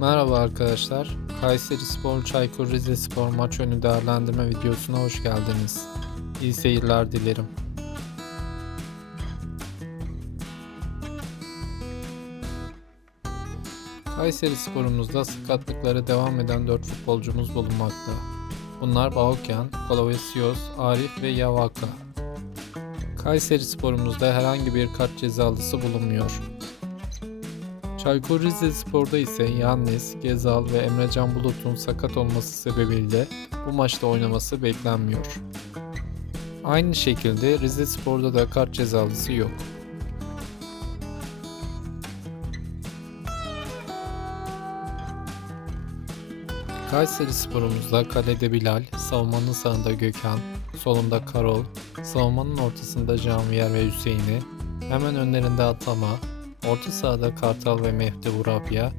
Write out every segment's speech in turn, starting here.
Merhaba arkadaşlar. Kayseri Spor Çaykur Rizespor maç önü değerlendirme videosuna hoş geldiniz. İyi seyirler dilerim. Kayseri Spor'umuzda sakatlıkları devam eden 4 futbolcumuz bulunmakta. Bunlar Baukyan, Kolovesios, Arif ve Yavaka. Kayseri Spor'umuzda herhangi bir kart cezalısı bulunmuyor. Çaykur Rizespor'da ise Yannis, Gezal ve Emrecan Bulut'un sakat olması sebebiyle bu maçta oynaması beklenmiyor. Aynı şekilde Rizespor'da da kart cezalısı yok. Kayseri sporumuzda kalede Bilal, savunmanın sağında Gökhan, solunda Karol, savunmanın ortasında Janvier ve Hüseyin'i, hemen önlerinde Atama, orta sahada Kartal ve Mehdi Urabya,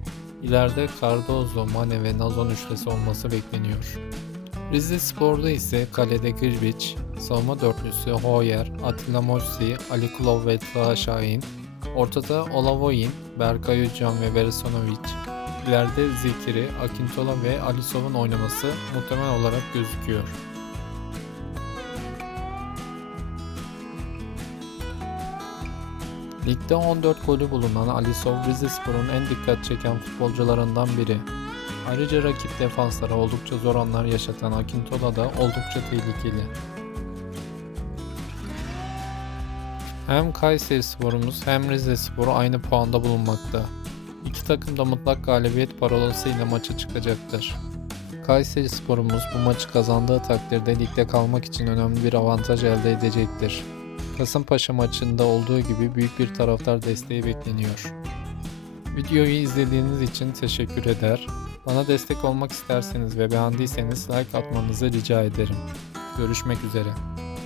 ileride Cardozo, Mane ve Nazon üçlüsü olması bekleniyor. Rize Spor'da ise kalede Grbic, savunma dörtlüsü Hoyer, Atilla Mossi, Ali Kulov ve Taha Şahin, ortada Olavoyin, Berkay Özcan ve Verisonovic, ileride Zikiri, Akintola ve Alisov'un oynaması muhtemel olarak gözüküyor. Ligde 14 golü bulunan Alisov Rizespor'un en dikkat çeken futbolcularından biri. Ayrıca rakip defanslara oldukça zor anlar yaşatan Akintola da oldukça tehlikeli. Hem Kayseri Spor'umuz hem Rize Spor aynı puanda bulunmakta. İki takım da mutlak galibiyet parolası ile maça çıkacaktır. Kayseri Spor'umuz bu maçı kazandığı takdirde ligde kalmak için önemli bir avantaj elde edecektir. Kasımpaşa maçında olduğu gibi büyük bir taraftar desteği bekleniyor. Videoyu izlediğiniz için teşekkür eder. Bana destek olmak isterseniz ve beğendiyseniz like atmanızı rica ederim. Görüşmek üzere.